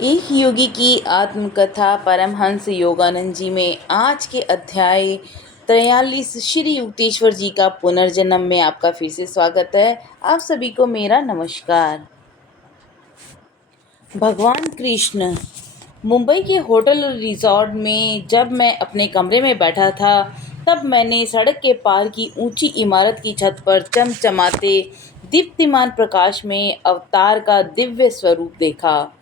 एक योगी की आत्मकथा परमहंस योगानंद जी में आज के अध्याय 43 श्री युक्तेश्वर जी का पुनर्जन्म में आपका फिर से स्वागत है। आप सभी को मेरा नमस्कार। भगवान कृष्ण। मुंबई के होटल रिजॉर्ट में जब मैं अपने कमरे में बैठा था, तब मैंने सड़क के पार की ऊंची इमारत की छत पर चमचमाते दीप्तिमान प्रकाश में अवतार का दिव्य स्वरूप देखा।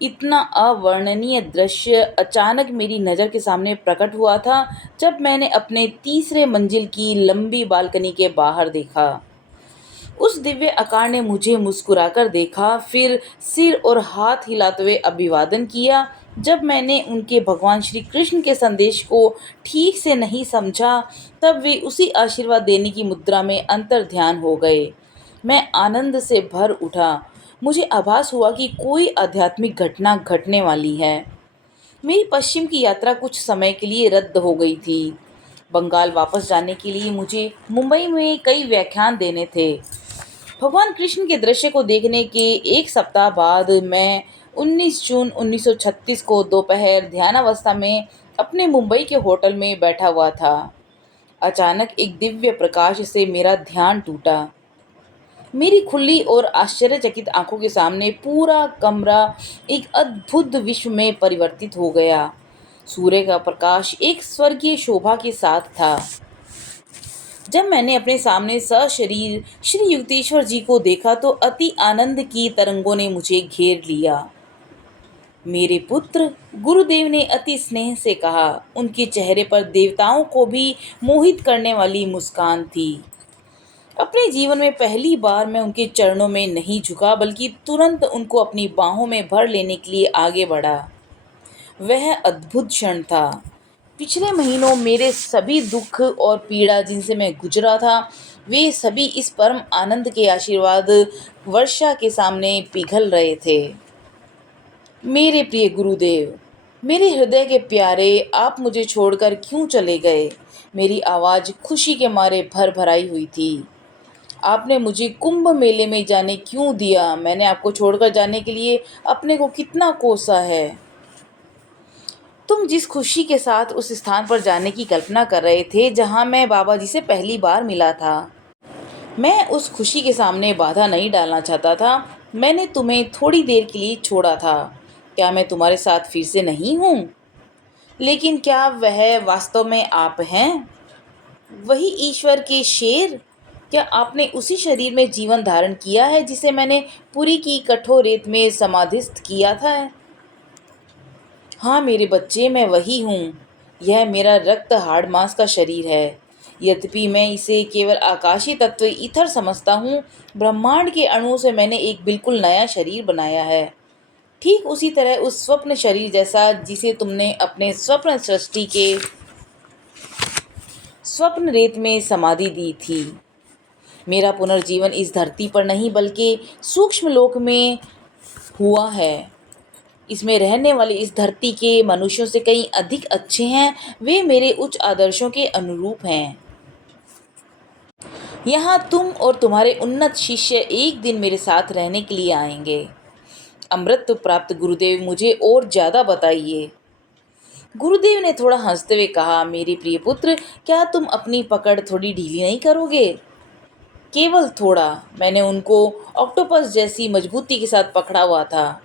इतना अवर्णनीय दृश्य अचानक मेरी नज़र के सामने प्रकट हुआ था जब मैंने अपने तीसरे मंजिल की लंबी बालकनी के बाहर देखा। उस दिव्य आकार ने मुझे मुस्कुराकर देखा, फिर सिर और हाथ हिलाते हुए अभिवादन किया। जब मैंने उनके भगवान श्री कृष्ण के संदेश को ठीक से नहीं समझा, तब वे उसी आशीर्वाद देने की मुद्रा में अंतर्ध्यान हो गए। मैं आनंद से भर उठा। मुझे आभास हुआ कि कोई आध्यात्मिक घटना घटने वाली है। मेरी पश्चिम की यात्रा कुछ समय के लिए रद्द हो गई थी। बंगाल वापस जाने के लिए मुझे मुंबई में कई व्याख्यान देने थे। भगवान कृष्ण के दृश्य को देखने के एक सप्ताह बाद मैं 19 जून 1936 को दोपहर ध्यानावस्था में अपने मुंबई के होटल में बैठा हुआ था। अचानक एक दिव्य प्रकाश से मेरा ध्यान टूटा। मेरी खुली और आश्चर्यचकित आंखों के सामने पूरा कमरा एक अद्भुत विश्व में परिवर्तित हो गया। सूर्य का प्रकाश एक स्वर्गीय शोभा के साथ था। जब मैंने अपने सामने सशरीर श्री युक्तेश्वर जी को देखा तो अति आनंद की तरंगों ने मुझे घेर लिया। मेरे पुत्र, गुरुदेव ने अति स्नेह से कहा। उनके चेहरे पर देवताओं को भी मोहित करने वाली मुस्कान थी। अपने जीवन में पहली बार मैं उनके चरणों में नहीं झुका, बल्कि तुरंत उनको अपनी बाहों में भर लेने के लिए आगे बढ़ा। वह अद्भुत क्षण था। पिछले महीनों मेरे सभी दुख और पीड़ा जिनसे मैं गुजरा था, वे सभी इस परम आनंद के आशीर्वाद वर्षा के सामने पिघल रहे थे। मेरे प्रिय गुरुदेव, मेरे हृदय के प्यारे, आप मुझे छोड़कर क्यों चले गए? मेरी आवाज़ खुशी के मारे भर भराई हुई थी। आपने मुझे कुंभ मेले में जाने क्यों दिया? मैंने आपको छोड़कर जाने के लिए अपने को कितना कोसा है। तुम जिस खुशी के साथ उस स्थान पर जाने की कल्पना कर रहे थे जहां मैं बाबा जी से पहली बार मिला था, मैं उस खुशी के सामने बाधा नहीं डालना चाहता था। मैंने तुम्हें थोड़ी देर के लिए छोड़ा था। क्या मैं तुम्हारे साथ फिर से नहीं हूँ? लेकिन क्या वह वास्तव में आप हैं? वही ईश्वर के शेर? क्या आपने उसी शरीर में जीवन धारण किया है जिसे मैंने पुरी की कठोर रेत में समाधिस्थ किया था? हाँ मेरे बच्चे, मैं वही हूँ। यह मेरा रक्त हाड़ मांस का शरीर है। यद्यपि मैं इसे केवल आकाशीय तत्व ईथर समझता हूँ, ब्रह्मांड के अणुओं से मैंने एक बिल्कुल नया शरीर बनाया है। ठीक उसी तरह उस स्वप्न शरीर जैसा जिसे तुमने अपने स्वप्न सृष्टि के स्वप्न रेत में समाधि दी थी। मेरा पुनर्जीवन इस धरती पर नहीं बल्कि सूक्ष्म लोक में हुआ है। इसमें रहने वाले इस धरती के मनुष्यों से कहीं अधिक अच्छे हैं। वे मेरे उच्च आदर्शों के अनुरूप हैं। यहाँ तुम और तुम्हारे उन्नत शिष्य एक दिन मेरे साथ रहने के लिए आएंगे। अमृत प्राप्त गुरुदेव, मुझे और ज़्यादा बताइए। गुरुदेव ने थोड़ा हंसते हुए कहा, मेरे प्रिय पुत्र, क्या तुम अपनी पकड़ थोड़ी ढीली नहीं करोगे? केवल थोड़ा। मैंने उनको ऑक्टोपस जैसी मजबूती के साथ पकड़ा हुआ था।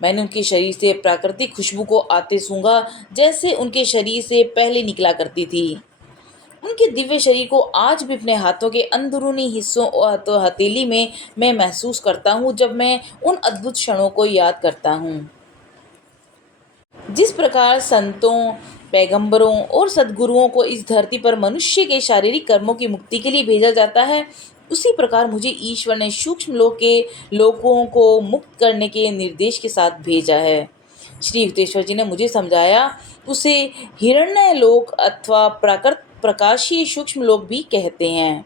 मैंने उनके शरीर से प्राकृतिक खुशबू को आते सूंघा, जैसे उनके शरीर से पहले निकला करती थी। उनके दिव्य शरीर को आज भी अपने हाथों के अंदरूनी हिस्सों और तो हथेली में मैं महसूस करता हूँ जब मैं उन अद्भुत क्षणों को याद करता हूँ। जिस प्रकार संतों, पैगंबरों और सद्गुरुओं को इस धरती पर मनुष्य के शारीरिक कर्मों की मुक्ति के लिए भेजा जाता है, उसी प्रकार मुझे ईश्वर ने सूक्ष्म लोक के लोगों को मुक्त करने के निर्देश के साथ भेजा है। श्री युक्तेश्वर जी ने मुझे समझाया, उसे हिरण्य लोक अथवा प्राकृत प्रकाशीय सूक्ष्म लोक भी कहते हैं।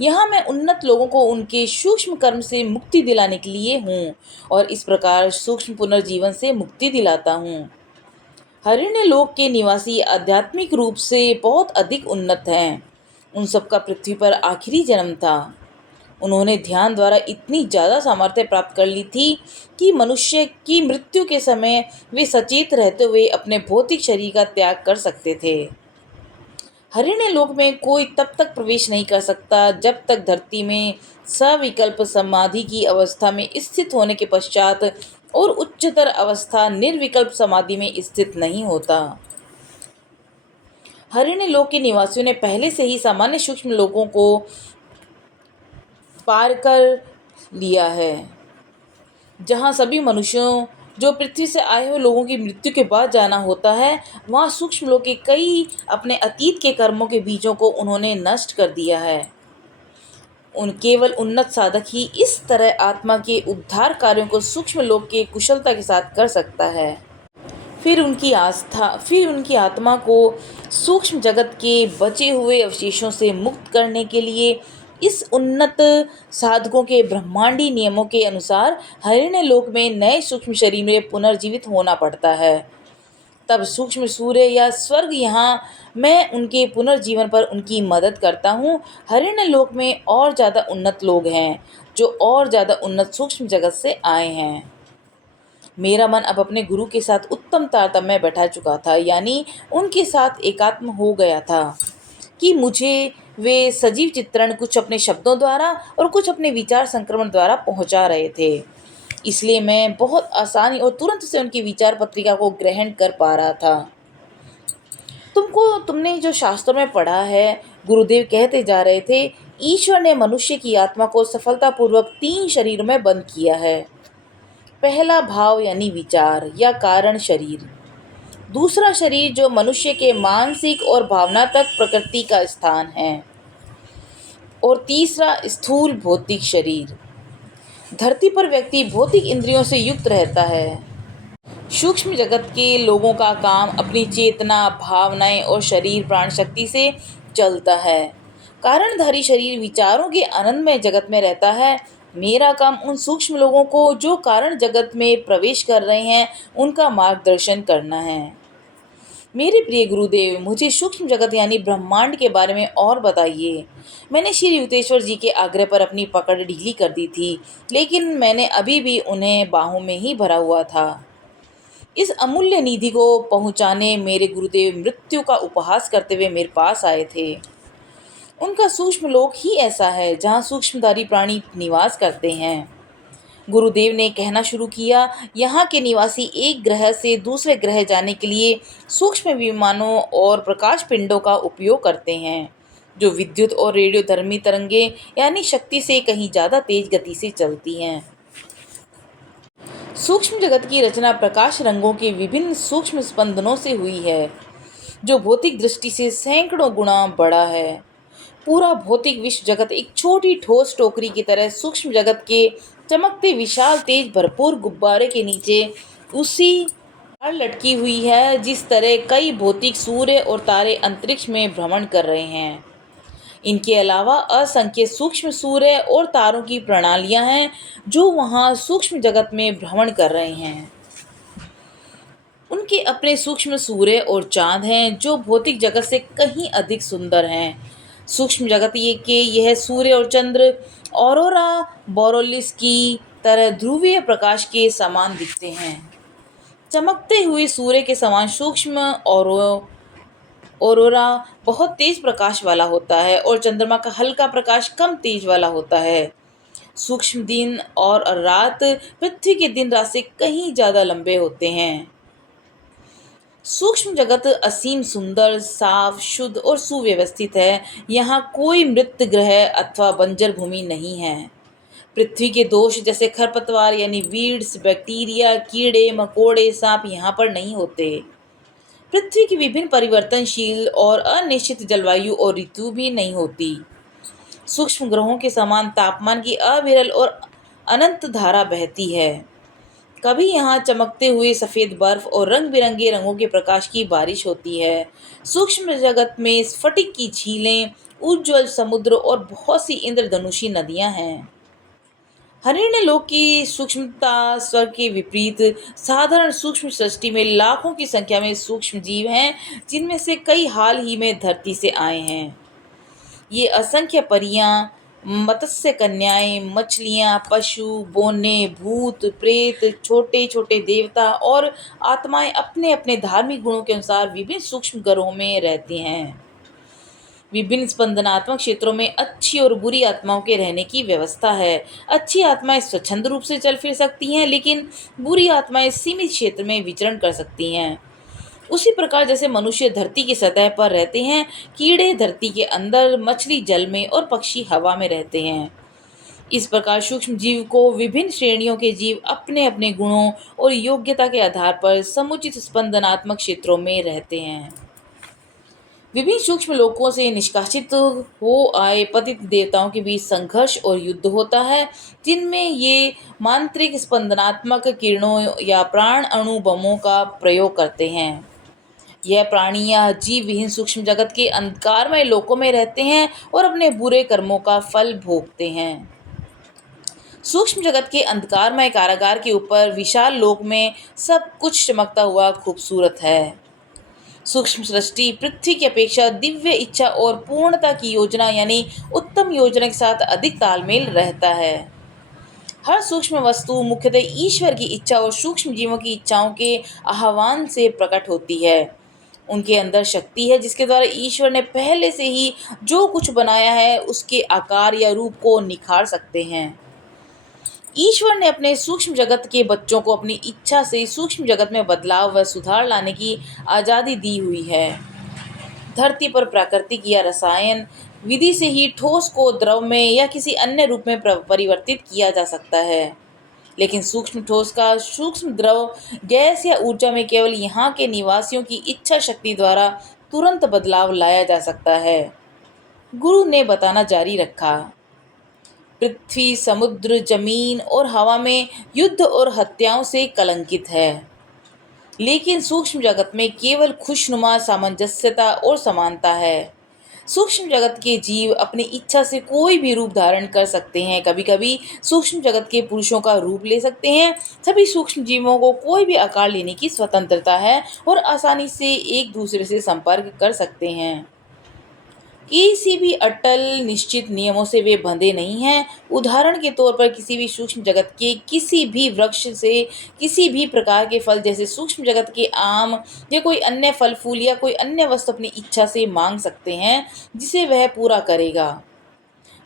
यहाँ मैं उन्नत लोगों को उनके सूक्ष्म कर्म से मुक्ति दिलाने के लिए हूँ और इस प्रकार सूक्ष्म पुनर्जीवन से मुक्ति दिलाता हूँ। हरिण्य लोक के निवासी आध्यात्मिक रूप से बहुत अधिक उन्नत हैं। उन सबका पृथ्वी पर आखिरी जन्म था। उन्होंने ध्यान द्वारा इतनी ज़्यादा सामर्थ्य प्राप्त कर ली थी कि मनुष्य की मृत्यु के समय वे सचेत रहते हुए अपने भौतिक शरीर का त्याग कर सकते थे। हरिण्य लोक में कोई तब तक प्रवेश नहीं कर सकता जब तक धरती में सविकल्प समाधि की अवस्था में स्थित होने के पश्चात और उच्चतर अवस्था निर्विकल्प समाधि में स्थित नहीं होता। हरिण्य लोक के निवासियों ने पहले से ही सामान्य सूक्ष्म लोगों को पार कर लिया है, जहाँ सभी मनुष्यों जो पृथ्वी से आए हुए लोगों की मृत्यु के बाद जाना होता है, वहाँ सूक्ष्म लोक के कई अपने अतीत के कर्मों के बीजों को उन्होंने नष्ट कर दिया है। उन केवल उन्नत साधक ही इस तरह आत्मा के उद्धार कार्यों को सूक्ष्म लोक के कुशलता के साथ कर सकता है। फिर उनकी आत्मा को सूक्ष्म जगत के बचे हुए अवशेषों से मुक्त करने के लिए इस उन्नत साधकों के ब्रह्मांडी नियमों के अनुसार हरिण्य लोक में नए सूक्ष्म शरीर में पुनर्जीवित होना पड़ता है। तब सूक्ष्म सूर्य या स्वर्ग यहाँ मैं उनके पुनर्जीवन पर उनकी मदद करता हूँ। हरिण्य लोक में और ज़्यादा उन्नत लोग हैं जो और ज़्यादा उन्नत सूक्ष्म जगत से आए हैं। मेरा मन अब अपने गुरु के साथ उत्तम तारतम्य में बैठा चुका था, यानी उनके साथ एकात्म हो गया था कि मुझे वे सजीव चित्रण कुछ अपने शब्दों द्वारा और कुछ अपने विचार संक्रमण द्वारा पहुंचा रहे थे। इसलिए मैं बहुत आसानी और तुरंत से उनकी विचार पत्रिका को ग्रहण कर पा रहा था। तुमने जो शास्त्रों में पढ़ा है, गुरुदेव कहते जा रहे थे, ईश्वर ने मनुष्य की आत्मा को सफलतापूर्वक 3 शरीरों में बंद किया है। पहला भाव यानी विचार या कारण शरीर, दूसरा शरीर जो मनुष्य के मानसिक और भावनात्मक प्रकृति का स्थान है, और तीसरा स्थूल भौतिक शरीर। धरती पर व्यक्ति भौतिक इंद्रियों से युक्त रहता है। सूक्ष्म जगत के लोगों का काम अपनी चेतना, भावनाएं और शरीर प्राण शक्ति से चलता है। कारणधारी शरीर विचारों के आनंदमय जगत में रहता है। मेरा काम उन सूक्ष्म लोगों को जो कारण जगत में प्रवेश कर रहे हैं उनका मार्गदर्शन करना है। मेरे प्रिय गुरुदेव, मुझे सूक्ष्म जगत यानी ब्रह्मांड के बारे में और बताइए। मैंने श्री युक्तेश्वर जी के आग्रह पर अपनी पकड़ ढीली कर दी थी, लेकिन मैंने अभी भी उन्हें बाहों में ही भरा हुआ था। इस अमूल्य निधि को पहुंचाने मेरे गुरुदेव मृत्यु का उपहास करते हुए मेरे पास आए थे। उनका सूक्ष्म लोक ही ऐसा है जहाँ सूक्ष्मधारी प्राणी निवास करते हैं। गुरुदेव ने कहना शुरू किया, यहाँ के निवासी एक ग्रह से दूसरे ग्रह जाने के लिए सूक्ष्म विमानों और प्रकाश पिंडों का उपयोग करते हैं, जो विद्युत और रेडियोधर्मी तरंगे यानी शक्ति से कहीं ज़्यादा तेज गति से चलती हैं। सूक्ष्म जगत की रचना प्रकाश रंगों के विभिन्न सूक्ष्म स्पंदनों से हुई है, जो भौतिक दृष्टि से सैकड़ों गुना बड़ा है। पूरा भौतिक विश्व जगत एक छोटी ठोस टोकरी की तरह सूक्ष्म जगत के चमकते विशाल तेज भरपूर गुब्बारे के नीचे उसी तार लटकी हुई है, जिस तरह कई भौतिक सूर्य और तारे अंतरिक्ष में भ्रमण कर रहे हैं। इनके अलावा असंख्य सूक्ष्म सूर्य और तारों की प्रणालियां हैं जो वहां सूक्ष्म जगत में भ्रमण कर रहे हैं। उनके अपने सूक्ष्म सूर्य और चांद हैं जो भौतिक जगत से कहीं अधिक सुंदर हैं। सूक्ष्म जगत के यह सूर्य और चंद्र ऑरोरा बोरोलिस की तरह ध्रुवीय प्रकाश के समान दिखते हैं। चमकते हुए सूर्य के समान सूक्ष्म ऑरोरा बहुत तेज प्रकाश वाला होता है और चंद्रमा का हल्का प्रकाश कम तेज वाला होता है। सूक्ष्म दिन और रात पृथ्वी के दिन रात से कहीं ज़्यादा लंबे होते हैं। सूक्ष्म जगत असीम सुंदर, साफ, शुद्ध और सुव्यवस्थित है। यहाँ कोई मृत ग्रह अथवा बंजर भूमि नहीं है। पृथ्वी के दोष जैसे खरपतवार यानी वीड्स, बैक्टीरिया, कीड़े मकोड़े, सांप यहाँ पर नहीं होते। पृथ्वी की विभिन्न परिवर्तनशील और अनिश्चित जलवायु और ऋतु भी नहीं होती। सूक्ष्म ग्रहों के समान तापमान की अविरल और अनंत धारा बहती है। कभी यहाँ चमकते हुए सफ़ेद बर्फ और रंग बिरंगे रंगों के प्रकाश की बारिश होती है। सूक्ष्म जगत में स्फटिक की झीलें, उज्ज्वल समुद्र और बहुत सी इंद्रधनुषी नदियाँ हैं। हरिण्य लोक की सूक्ष्मता स्वर्ग के विपरीत साधारण सूक्ष्म सृष्टि में लाखों की संख्या में सूक्ष्म जीव हैं, जिनमें से कई हाल ही में धरती से आए हैं। ये असंख्य परियां मत्स्य कन्याएं, मछलियां, पशु, बोने, भूत, प्रेत, छोटे छोटे देवता और आत्माएं अपने अपने धार्मिक गुणों के अनुसार विभिन्न सूक्ष्म ग्रहों में रहती हैं। विभिन्न स्पंदनात्मक क्षेत्रों में अच्छी और बुरी आत्माओं के रहने की व्यवस्था है। अच्छी आत्माएं स्वच्छंद रूप से चल फिर सकती हैं, लेकिन बुरी आत्माएं सीमित क्षेत्र में विचरण कर सकती हैं। उसी प्रकार जैसे मनुष्य धरती की सतह पर रहते हैं, कीड़े धरती के अंदर, मछली जल में और पक्षी हवा में रहते हैं। इस प्रकार सूक्ष्म जीव को विभिन्न श्रेणियों के जीव अपने अपने गुणों और योग्यता के आधार पर समुचित स्पंदनात्मक क्षेत्रों में रहते हैं। विभिन्न सूक्ष्म लोकों से निष्कासित हो आए पतित देवताओं के बीच संघर्ष और युद्ध होता है, जिनमें ये मांत्रिक स्पंदनात्मक किरणों या प्राण अणु बमों का प्रयोग करते हैं। यह प्राणी या जीव विहीन सूक्ष्म जगत के अंधकारमय लोकों में रहते हैं और अपने बुरे कर्मों का फल भोगते हैं। सूक्ष्म जगत के अंधकारमय कारागार के ऊपर विशाल लोक में सब कुछ चमकता हुआ खूबसूरत है। सूक्ष्म सृष्टि पृथ्वी की अपेक्षा दिव्य इच्छा और पूर्णता की योजना यानी उत्तम योजना के साथ अधिक तालमेल रहता है। हर सूक्ष्म वस्तु मुख्यतः ईश्वर की इच्छा और सूक्ष्म जीवों की इच्छाओं के आह्वान से प्रकट होती है। उनके अंदर शक्ति है जिसके द्वारा ईश्वर ने पहले से ही जो कुछ बनाया है उसके आकार या रूप को निखार सकते हैं। ईश्वर ने अपने सूक्ष्म जगत के बच्चों को अपनी इच्छा से सूक्ष्म जगत में बदलाव व सुधार लाने की आज़ादी दी हुई है। धरती पर प्राकृतिक या रसायन विधि से ही ठोस को द्रव में या किसी अन्य रूप में परिवर्तित किया जा सकता है, लेकिन सूक्ष्म ठोस का सूक्ष्म द्रव, गैस या ऊर्जा में केवल यहाँ के निवासियों की इच्छा शक्ति द्वारा तुरंत बदलाव लाया जा सकता है। गुरु ने बताना जारी रखा, पृथ्वी, समुद्र, जमीन और हवा में युद्ध और हत्याओं से कलंकित है, लेकिन सूक्ष्म जगत में केवल खुशनुमा सामंजस्यता और समानता है। सूक्ष्म जगत के जीव अपनी इच्छा से कोई भी रूप धारण कर सकते हैं। कभी कभी सूक्ष्म जगत के पुरुषों का रूप ले सकते हैं। सभी सूक्ष्म जीवों को कोई भी आकार लेने की स्वतंत्रता है और आसानी से एक दूसरे से संपर्क कर सकते हैं। किसी भी अटल निश्चित नियमों से वे बंधे नहीं हैं। उदाहरण के तौर पर किसी भी सूक्ष्म जगत के किसी भी वृक्ष से किसी भी प्रकार के फल जैसे सूक्ष्म जगत के आम या कोई अन्य फल फूल या कोई अन्य वस्तु अपनी इच्छा से मांग सकते हैं, जिसे वह पूरा करेगा।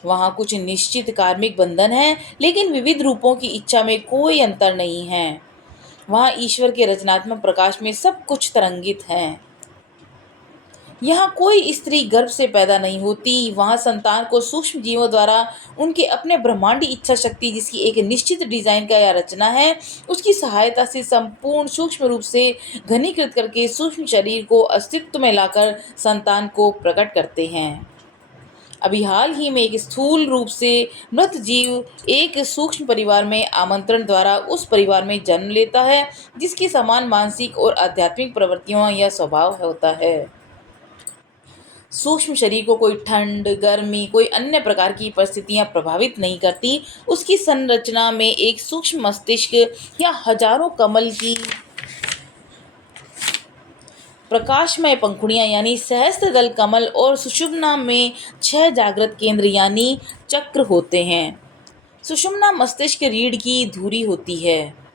वहाँ कुछ निश्चित कार्मिक बंधन हैं, लेकिन विविध रूपों की इच्छा में कोई अंतर नहीं है। वहाँ ईश्वर के रचनात्मक प्रकाश में सब कुछ तरंगित है। यहाँ कोई स्त्री गर्भ से पैदा नहीं होती। वहाँ संतान को सूक्ष्म जीवों द्वारा उनके अपने ब्रह्मांडी इच्छा शक्ति, जिसकी एक निश्चित डिजाइन का या रचना है, उसकी सहायता से संपूर्ण सूक्ष्म रूप से घनीकृत करके सूक्ष्म शरीर को अस्तित्व में लाकर संतान को प्रकट करते हैं। अभी हाल ही में एक स्थूल रूप से मृत जीव एक सूक्ष्म परिवार में आमंत्रण द्वारा उस परिवार में जन्म लेता है, जिसकी समान मानसिक और आध्यात्मिक प्रवृत्तियों या स्वभाव होता है। सूक्ष्म शरीर को कोई ठंड, गर्मी, कोई अन्य प्रकार की परिस्थितियां प्रभावित नहीं करती। उसकी संरचना में एक सूक्ष्म मस्तिष्क या हजारों कमल की प्रकाशमय पंखुड़ियां यानी सहस्त्रदल कमल और सुषुम्ना में 6 जागृत केंद्र यानी चक्र होते हैं। सुषुम्ना मस्तिष्क रीढ़ की धुरी होती है।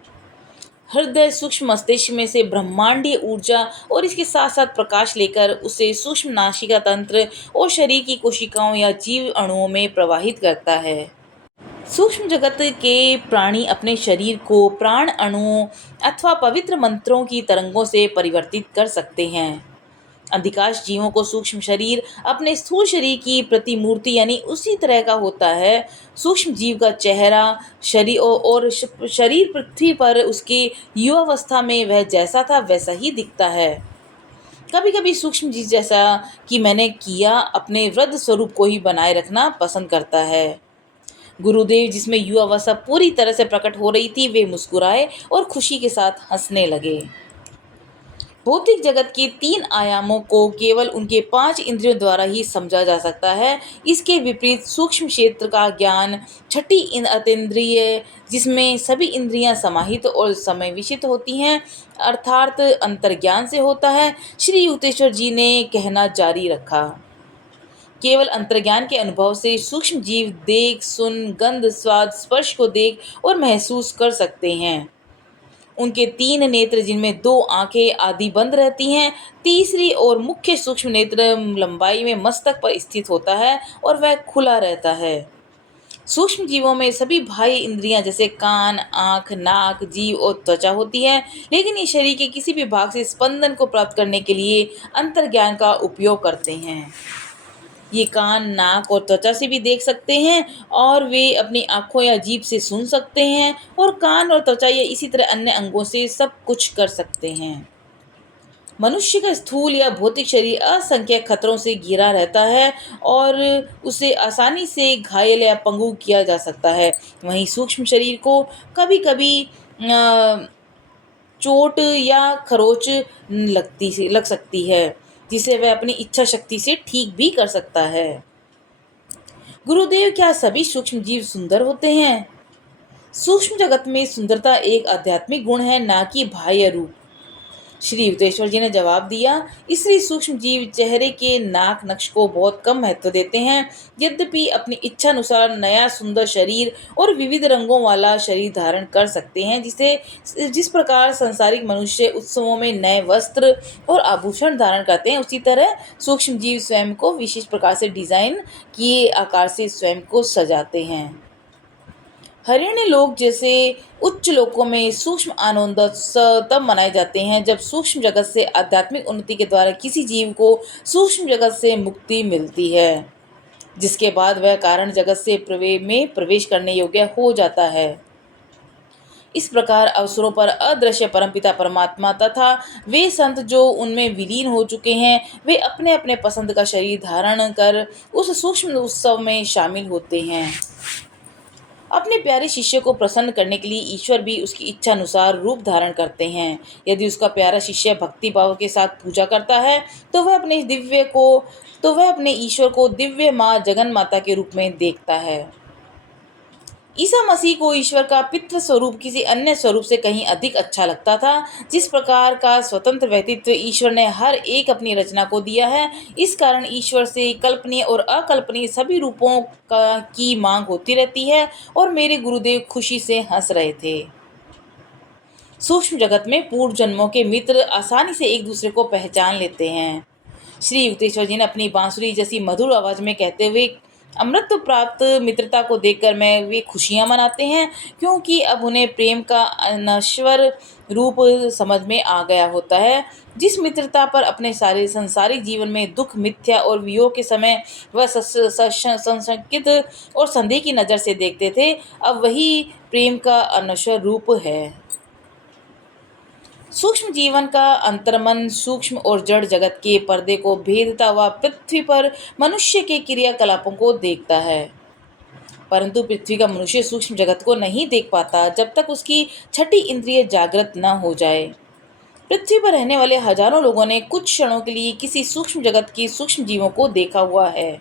हृदय सूक्ष्म मस्तिष्क में से ब्रह्मांडीय ऊर्जा और इसके साथ साथ प्रकाश लेकर उसे सूक्ष्म नासिका तंत्र और शरीर की कोशिकाओं या जीव अणुओं में प्रवाहित करता है। सूक्ष्म जगत के प्राणी अपने शरीर को प्राण अणुओं अथवा पवित्र मंत्रों की तरंगों से परिवर्तित कर सकते हैं। अधिकांश जीवों को सूक्ष्म शरीर अपने स्थूल शरीर की प्रतिमूर्ति यानी उसी तरह का होता है। सूक्ष्म जीव का चेहरा और शरीर पृथ्वी पर उसके युवावस्था में वह जैसा था वैसा ही दिखता है। कभी कभी सूक्ष्म जीव, जैसा कि मैंने किया, अपने वृद्ध स्वरूप को ही बनाए रखना पसंद करता है। गुरुदेव, जिसमें युवावस्था पूरी तरह से प्रकट हो रही थी, वे मुस्कुराए और खुशी के साथ हंसने लगे। भौतिक जगत के 3 आयामों को केवल उनके 5 इंद्रियों द्वारा ही समझा जा सकता है। इसके विपरीत सूक्ष्म क्षेत्र का ज्ञान छठी अतीन्द्रिय, जिसमें सभी इंद्रियां समाहित और समावेशित होती हैं, अर्थात अंतर्ज्ञान से होता है। श्री युक्तेश्वर जी ने कहना जारी रखा, केवल अंतर्ज्ञान के अनुभव से सूक्ष्म जीव देख, सुन, गंध, स्वाद, स्पर्श को देख और महसूस कर सकते हैं। उनके 3 नेत्र, जिनमें 2 आंखें आदि बंद रहती हैं, तीसरी और मुख्य सूक्ष्म नेत्र लंबाई में मस्तक पर स्थित होता है और वह खुला रहता है। सूक्ष्म जीवों में सभी बाह्य इंद्रियां जैसे कान, आँख, नाक, जीभ और त्वचा होती है, लेकिन ये शरीर के किसी भी भाग से स्पंदन को प्राप्त करने के लिए अंतर्ज्ञान का उपयोग करते हैं। ये कान, नाक और त्वचा से भी देख सकते हैं और वे अपनी आँखों या जीभ से सुन सकते हैं और कान और त्वचा या इसी तरह अन्य अंगों से सब कुछ कर सकते हैं। मनुष्य का स्थूल या भौतिक शरीर असंख्य खतरों से घिरा रहता है और उसे आसानी से घायल या पंगु किया जा सकता है। वहीं सूक्ष्म शरीर को कभी-कभी चोट या खरोंच लग सकती है, जिसे वह अपनी इच्छा शक्ति से ठीक भी कर सकता है। गुरुदेव, क्या सभी सूक्ष्म जीव सुंदर होते हैं? सूक्ष्म जगत में सुंदरता एक आध्यात्मिक गुण है, ना कि बाह्य रूप। श्री युक्तेश्वर जी ने जवाब दिया, इसलिए सूक्ष्म जीव चेहरे के नाक नक्श को बहुत कम महत्व देते हैं। यद्यपि अपनी इच्छा अनुसार नया सुंदर शरीर और विविध रंगों वाला शरीर धारण कर सकते हैं, जिस प्रकार संसारिक मनुष्य उत्सवों में नए वस्त्र और आभूषण धारण करते हैं, उसी तरह सूक्ष्म जीव स्वयं को विशेष प्रकार से डिजाइन किए आकार से स्वयं को सजाते हैं। हरियाणा लोक जैसे उच्च लोकों में सूक्ष्म आनंदोत्सव तब मनाए जाते हैं जब सूक्ष्म जगत से आध्यात्मिक उन्नति के द्वारा किसी जीव को सूक्ष्म जगत से मुक्ति मिलती है, जिसके बाद वह कारण जगत से प्रवेश करने योग्य हो जाता है। इस प्रकार अवसरों पर अदृश्य परमपिता परमात्मा तथा वे संत जो उनमें विलीन हो चुके हैं, वे अपने अपने पसंद का शरीर धारण कर उस सूक्ष्म उत्सव में शामिल होते हैं। अपने प्यारे शिष्य को प्रसन्न करने के लिए ईश्वर भी उसकी इच्छा अनुसार रूप धारण करते हैं। यदि उसका प्यारा शिष्य भक्ति भाव के साथ पूजा करता है तो वह अपने ईश्वर को दिव्य माँ जगन माता के रूप में देखता है। ईसा मसीह को ईश्वर का पितृ स्वरूप किसी अन्य स्वरूप से कहीं अधिक अच्छा लगता था। जिस प्रकार का स्वतंत्र व्यक्तित्व ईश्वर ने हर एक अपनी रचना को दिया है, इस कारण ईश्वर से कल्पनीय और अकल्पनीय सभी रूपों की मांग होती रहती है और मेरे गुरुदेव खुशी से हंस रहे थे। सूक्ष्म जगत में पूर्व जन्मों के मित्र आसानी से एक दूसरे को पहचान लेते हैं। श्री युक्तेश्वर जी ने अपनी बांसुरी जैसी मधुर आवाज में कहते हुए अमृत प्राप्त मित्रता को देखकर वे खुशियां मनाते हैं, क्योंकि अब उन्हें प्रेम का अनश्वर रूप समझ में आ गया होता है। जिस मित्रता पर अपने सारे संसारिक जीवन में दुख, मिथ्या और वियोग के समय वह संशयित और संदेह की नज़र से देखते थे, अब वही प्रेम का अनश्वर रूप है। सूक्ष्म जीवन का अंतर्मन सूक्ष्म और जड़ जगत के पर्दे को भेदता हुआ पृथ्वी पर मनुष्य के क्रियाकलापों को देखता है, परंतु पृथ्वी का मनुष्य सूक्ष्म जगत को नहीं देख पाता जब तक उसकी छठी इंद्रिय जागृत न हो जाए। पृथ्वी पर रहने वाले हजारों लोगों ने कुछ क्षणों के लिए किसी सूक्ष्म जगत के सूक्ष्म जीवों को देखा हुआ है।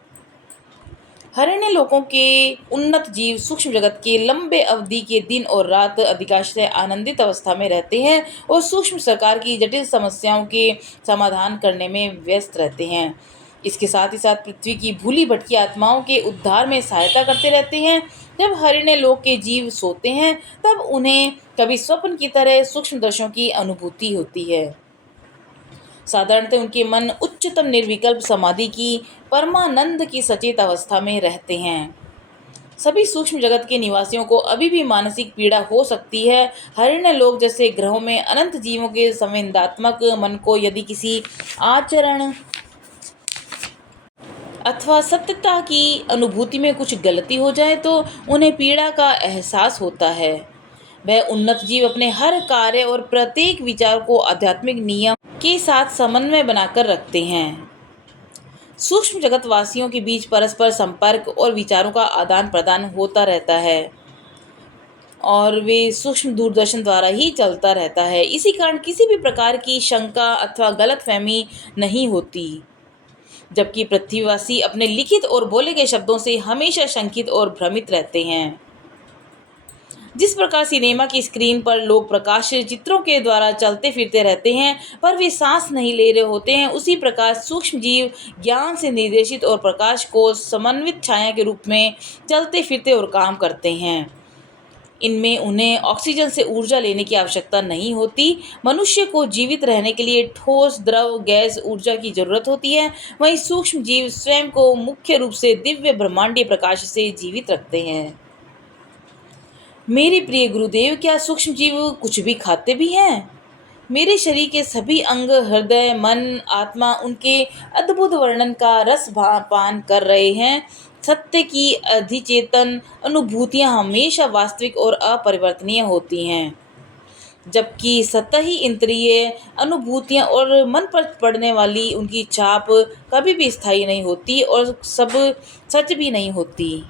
हरियाणा लोगों के उन्नत जीव सूक्ष्म जगत के लंबे अवधि के दिन और रात अधिकांशतः आनंदित अवस्था में रहते हैं और सूक्ष्म सरकार की जटिल समस्याओं के समाधान करने में व्यस्त रहते हैं। इसके साथ ही साथ पृथ्वी की भूली भटकी आत्माओं के उद्धार में सहायता करते रहते हैं। जब हरियाणा लोक के जीव सोते हैं तब उन्हें कभी स्वप्न की तरह सूक्ष्म दर्शनों की अनुभूति होती है। साधारणतः उनके मन उच्चतम निर्विकल्प समाधि की परमानंद की सचेत अवस्था में रहते हैं। सभी सूक्ष्म जगत के निवासियों को अभी भी मानसिक पीड़ा हो सकती है। हरियाणा लोक जैसे ग्रहों में अनंत जीवों के संवेदनात्मक मन को यदि किसी आचरण अथवा सत्यता की अनुभूति में कुछ गलती हो जाए तो उन्हें पीड़ा का एहसास होता है। वह उन्नत जीव अपने हर कार्य और प्रत्येक विचार को आध्यात्मिक नियम के साथ समन्वय बनाकर रखते हैं। सूक्ष्म जगत वासियों के बीच परस्पर संपर्क और विचारों का आदान प्रदान होता रहता है और वे सूक्ष्म दूरदर्शन द्वारा ही चलता रहता है। इसी कारण किसी भी प्रकार की शंका अथवा गलतफहमी नहीं होती, जबकि पृथ्वीवासी अपने लिखित और बोले गए शब्दों से हमेशा शंकित और भ्रमित रहते हैं। जिस प्रकार सिनेमा की स्क्रीन पर लोग प्रकाश चित्रों के द्वारा चलते फिरते रहते हैं पर वे सांस नहीं ले रहे होते हैं, उसी प्रकार सूक्ष्म जीव ज्ञान से निर्देशित और प्रकाश को समन्वित छाया के रूप में चलते फिरते और काम करते हैं। इनमें उन्हें ऑक्सीजन से ऊर्जा लेने की आवश्यकता नहीं होती। मनुष्य को जीवित रहने के लिए ठोस, द्रव, गैस ऊर्जा की जरूरत होती है। वहीं सूक्ष्म जीव स्वयं को मुख्य रूप से दिव्य ब्रह्मांडीय प्रकाश से जीवित रखते हैं। मेरे प्रिय गुरुदेव, क्या सूक्ष्म जीव कुछ भी खाते भी हैं? मेरे शरीर के सभी अंग, हृदय, मन, आत्मा उनके अद्भुत वर्णन का पान कर रहे हैं। सत्य की अधिचेतन अनुभूतियां हमेशा वास्तविक और अपरिवर्तनीय होती हैं, जबकि सतही इंद्रिय अनुभूतियां और मन पर पड़ने वाली उनकी छाप कभी भी स्थायी नहीं होती और सब सच भी नहीं होती।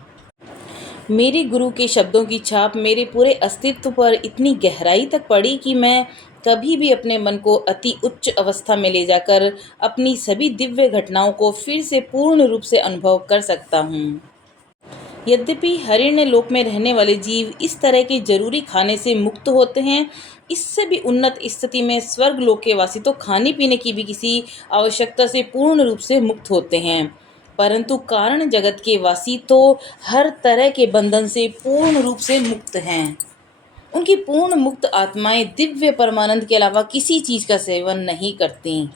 मेरे गुरु के शब्दों की छाप मेरे पूरे अस्तित्व पर इतनी गहराई तक पड़ी कि मैं कभी भी अपने मन को अति उच्च अवस्था में ले जाकर अपनी सभी दिव्य घटनाओं को फिर से पूर्ण रूप से अनुभव कर सकता हूँ। यद्यपि हरिण्य लोक में रहने वाले जीव इस तरह के जरूरी खाने से मुक्त होते हैं, इससे भी उन्नत स्थिति में स्वर्ग लोक के वासी तो खाने पीने की भी किसी आवश्यकता से पूर्ण रूप से मुक्त होते हैं, परंतु कारण जगत के वासी तो हर तरह के बंधन से पूर्ण रूप से मुक्त हैं। उनकी पूर्ण मुक्त आत्माएं दिव्य परमानंद के अलावा किसी चीज का सेवन नहीं करती।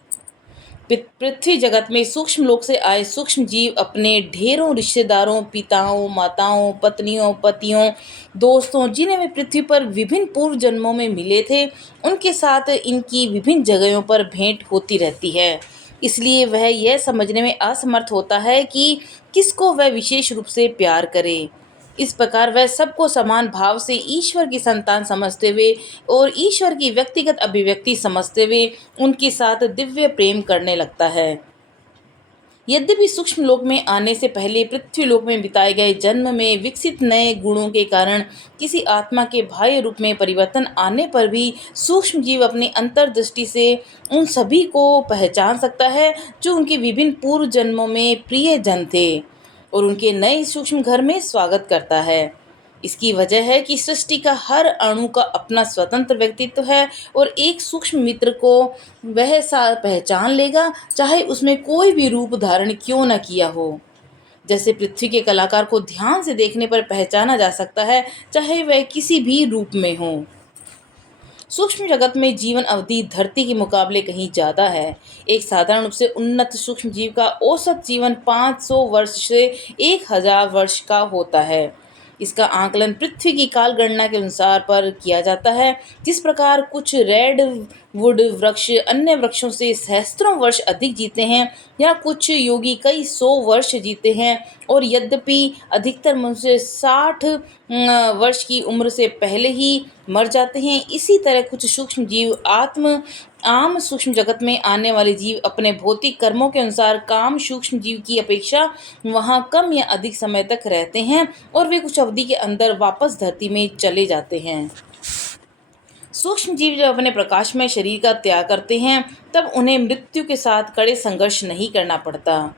पृथ्वी जगत में सूक्ष्म लोक से आए सूक्ष्म जीव अपने ढेरों रिश्तेदारों, पिताओं, माताओं, पत्नियों, पतियों, दोस्तों, जिन्हें वे पृथ्वी पर विभिन्न पूर्व जन्मों में मिले थे, उनके साथ इनकी विभिन्न जगहों पर भेंट होती रहती है। इसलिए वह यह समझने में असमर्थ होता है कि किसको वह विशेष रूप से प्यार करे। इस प्रकार वह सबको समान भाव से ईश्वर की संतान समझते हुए और ईश्वर की व्यक्तिगत अभिव्यक्ति समझते हुए उनके साथ दिव्य प्रेम करने लगता है। यद्यपि सूक्ष्म लोक में आने से पहले पृथ्वी लोक में बिताए गए जन्म में विकसित नए गुणों के कारण किसी आत्मा के बाह्य रूप में परिवर्तन आने पर भी सूक्ष्म जीव अपनी अंतर्दृष्टि से उन सभी को पहचान सकता है जो उनके विभिन्न पूर्व जन्मों में प्रिय जन थे और उनके नए सूक्ष्म घर में स्वागत करता है। इसकी वजह है कि सृष्टि का हर अणु का अपना स्वतंत्र व्यक्तित्व है और एक सूक्ष्म मित्र को वह पहचान लेगा, चाहे उसमें कोई भी रूप धारण क्यों न किया हो। जैसे पृथ्वी के कलाकार को ध्यान से देखने पर पहचाना जा सकता है, चाहे वह किसी भी रूप में हो। सूक्ष्म जगत में जीवन अवधि धरती के मुकाबले कहीं ज़्यादा है। एक साधारण रूप से उन्नत सूक्ष्म जीव का औसत जीवन 500 वर्ष से 1000 वर्ष का होता है। इसका आकलन पृथ्वी की काल गणना के अनुसार पर किया जाता है। जिस प्रकार कुछ रेड वुड वृक्ष अन्य वृक्षों से सहस्त्रों वर्ष अधिक जीते हैं या कुछ योगी कई 100 वर्ष जीते हैं, और यद्यपि अधिकतर मनुष्य 60 वर्ष की उम्र से पहले ही मर जाते हैं, इसी तरह कुछ सूक्ष्म जीव आम सूक्ष्म जगत में आने वाले जीव अपने भौतिक कर्मों के अनुसार काम सूक्ष्म जीव की अपेक्षा वहाँ कम या अधिक समय तक रहते हैं और वे कुछ अवधि के अंदर वापस धरती में चले जाते हैं। सूक्ष्म जीव जब अपने प्रकाशमय शरीर का त्याग करते हैं तब उन्हें मृत्यु के साथ कड़े संघर्ष नहीं करना पड़ता।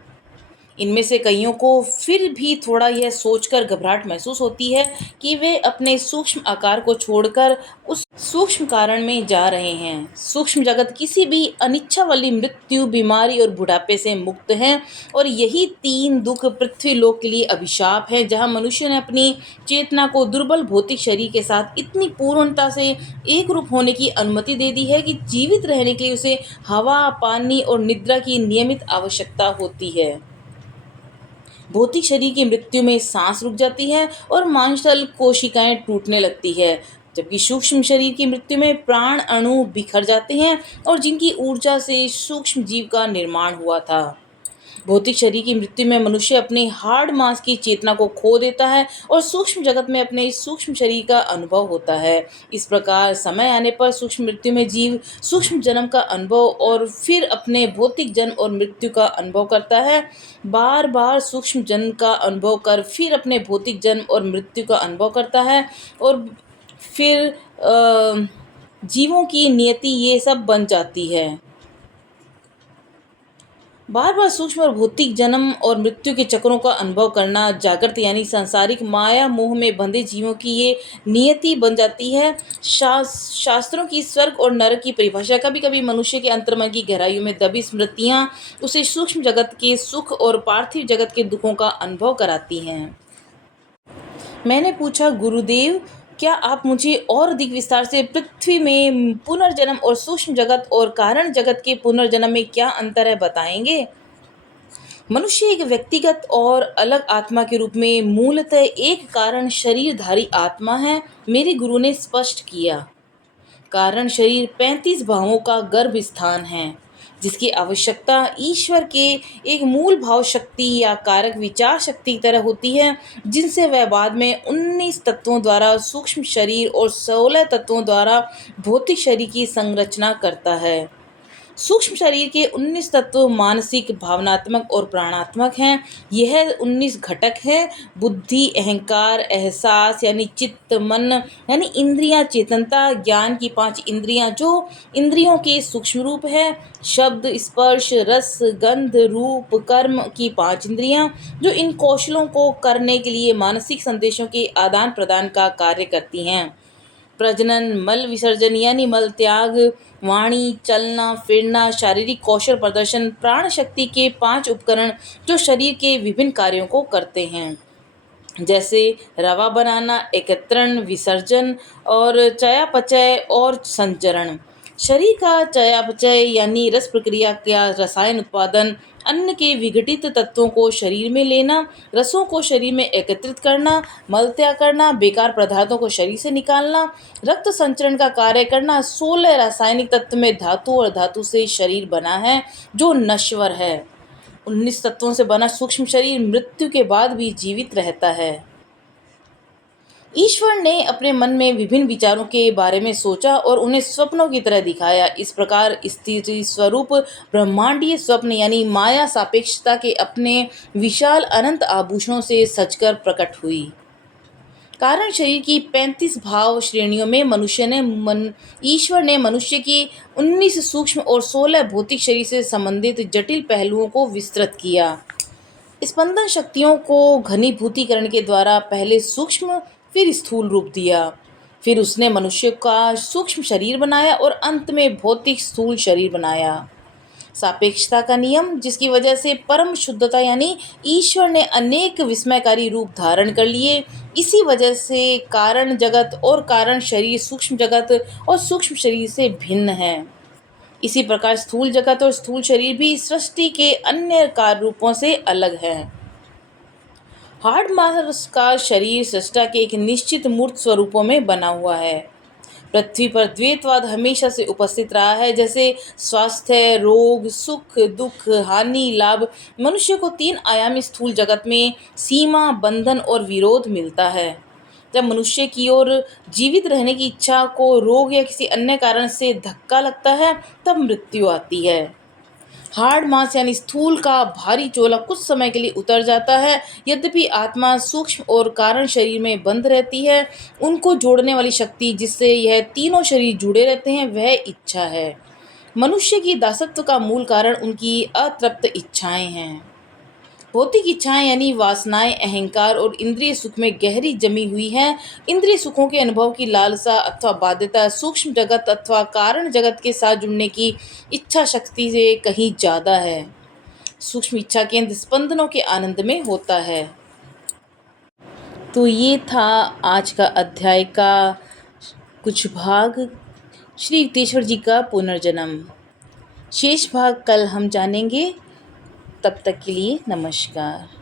इनमें से कईयों को फिर भी थोड़ा यह सोचकर घबराहट महसूस होती है कि वे अपने सूक्ष्म आकार को छोड़कर उस सूक्ष्म कारण में जा रहे हैं। सूक्ष्म जगत किसी भी अनिच्छा वाली मृत्यु, बीमारी और बुढ़ापे से मुक्त है, और यही 3 दुख पृथ्वी लोक के लिए अभिशाप है, जहां मनुष्य ने अपनी चेतना को दुर्बल भौतिक शरीर के साथ इतनी पूर्णता से एक रूप होने की अनुमति दे दी है कि जीवित रहने के लिए उसे हवा, पानी और निद्रा की नियमित आवश्यकता होती है। भौतिक शरीर की मृत्यु में सांस रुक जाती है और मांसल कोशिकाएं टूटने लगती है, जबकि सूक्ष्म शरीर की मृत्यु में प्राण अणु बिखर जाते हैं और जिनकी ऊर्जा से सूक्ष्म जीव का निर्माण हुआ था। भौतिक शरीर की मृत्यु में मनुष्य अपनी हाड़ मांस की चेतना को खो देता है और सूक्ष्म जगत में अपने सूक्ष्म शरीर का अनुभव होता है। इस प्रकार समय आने पर सूक्ष्म मृत्यु में जीव सूक्ष्म जन्म का अनुभव और फिर अपने भौतिक जन्म और मृत्यु का अनुभव करता है। बार बार सूक्ष्म जन्म का अनुभव कर फिर अपने भौतिक जन्म और मृत्यु का अनुभव करता है, और फिर जीवों की नियति ये सब बन जाती है। बार बार सूक्ष्म और भौतिक जन्म और मृत्यु के चक्रों का अनुभव करना जागृत यानी सांसारिक माया मोह में बंधे जीवों की ये नियति बन जाती है। शास्त्रों की स्वर्ग और नरक की परिभाषा कभी कभी मनुष्य के अंतर्मन की गहराइयों में दबी स्मृतियां उसे सूक्ष्म जगत के सुख और पार्थिव जगत के दुखों का अनुभव कराती हैं। मैंने पूछा, गुरुदेव, क्या आप मुझे और अधिक विस्तार से पृथ्वी में पुनर्जन्म और सूक्ष्म जगत और कारण जगत के पुनर्जन्म में क्या अंतर है बताएंगे? मनुष्य एक व्यक्तिगत और अलग आत्मा के रूप में मूलतः एक कारण शरीरधारी आत्मा है, मेरे गुरु ने स्पष्ट किया। कारण शरीर 35 भावों का गर्भ स्थान है, जिसकी आवश्यकता ईश्वर के एक मूल भाव शक्ति या कारक विचार शक्ति की तरह होती है, जिनसे वह बाद में 19 तत्वों द्वारा सूक्ष्म शरीर और 16 तत्वों द्वारा भौतिक शरीर की संरचना करता है। सूक्ष्म शरीर के 19 तत्व मानसिक, भावनात्मक और प्राणात्मक हैं। यह 19 घटक हैं: बुद्धि, अहंकार, एहसास यानी चित्त, मन यानी इंद्रियां, चेतनता, ज्ञान की 5 इंद्रियां जो इंद्रियों के सूक्ष्म रूप है, शब्द, स्पर्श, रस, गंध, रूप, कर्म की 5 इंद्रियां जो इन कौशलों को करने के लिए मानसिक संदेशों के आदान प्रदान का कार्य करती हैं। प्रजनन, मल विसर्जन यानी मल त्याग, वाणी, चलना फिरना, शारीरिक कौशल प्रदर्शन, प्राण शक्ति के 5 उपकरण जो शरीर के विभिन्न कार्यों को करते हैं, जैसे रवा बनाना, एकत्रण, विसर्जन और चयापचय और संचरण। शरीर का चयापचय यानी रस प्रक्रिया का रसायन उत्पादन, अन्न के विघटित तत्वों को शरीर में लेना, रसों को शरीर में एकत्रित करना, मल त्याग करना, बेकार पदार्थों को शरीर से निकालना, रक्त संचरण का कार्य करना। 16 रासायनिक तत्व में धातु और धातु से शरीर बना है जो नश्वर है। 19 तत्वों से बना सूक्ष्म शरीर मृत्यु के बाद भी जीवित रहता है। ईश्वर ने अपने मन में विभिन्न विचारों के बारे में सोचा और उन्हें स्वप्नों की तरह दिखाया। इस प्रकार स्थिति स्वरूप ब्रह्मांडीय स्वप्न यानी माया सापेक्षता के अपने विशाल अनंत आभूषणों से सजकर प्रकट हुई। कारण शरीर की 35 भाव श्रेणियों में ईश्वर ने मनुष्य की 19 सूक्ष्म और 16 भौतिक शरीर से संबंधित जटिल पहलुओं को विस्तृत किया। स्पंदन शक्तियों को घनीभूतीकरण के द्वारा पहले सूक्ष्म फिर स्थूल रूप दिया। फिर उसने मनुष्य का सूक्ष्म शरीर बनाया और अंत में भौतिक स्थूल शरीर बनाया। सापेक्षता का नियम, जिसकी वजह से परम शुद्धता यानी ईश्वर ने अनेक विस्मयकारी रूप धारण कर लिए, इसी वजह से कारण जगत और कारण शरीर सूक्ष्म जगत और सूक्ष्म शरीर से भिन्न है। इसी प्रकार स्थूल जगत और स्थूल शरीर भी सृष्टि के अन्य कार्य रूपों से अलग है। हार्ड मास का शरीर सृष्टा के एक निश्चित मूर्त स्वरूपों में बना हुआ है। पृथ्वी पर द्वैतवाद हमेशा से उपस्थित रहा है, जैसे स्वास्थ्य, रोग, सुख, दुख, हानि, लाभ। मनुष्य को 3 आयामी स्थूल जगत में सीमा, बंधन और विरोध मिलता है। जब मनुष्य की ओर जीवित रहने की इच्छा को रोग या किसी अन्य कारण से धक्का लगता है, तब मृत्यु आती है। हार्ड मास यानी स्थूल का भारी चोला कुछ समय के लिए उतर जाता है, यद्यपि आत्मा सूक्ष्म और कारण शरीर में बंद रहती है। उनको जोड़ने वाली शक्ति जिससे यह तीनों शरीर जुड़े रहते हैं वह इच्छा है। मनुष्य की दासत्व का मूल कारण उनकी अतृप्त इच्छाएं हैं। भौतिक इच्छाएं यानी वासनाएं अहंकार और इंद्रिय सुख में गहरी जमी हुई हैं। इंद्रिय सुखों के अनुभव की लालसा अथवा बाध्यता सूक्ष्म जगत अथवा कारण जगत के साथ जुड़ने की इच्छा शक्ति से कहीं ज़्यादा है। सूक्ष्म इच्छा केंद्र स्पंदनों के आनंद में होता है। तो ये था आज का अध्याय का कुछ भाग, श्री युक्तेश्वर जी का पुनर्जन्म। शेष भाग कल हम जानेंगे। तब तक के लिए नमस्कार।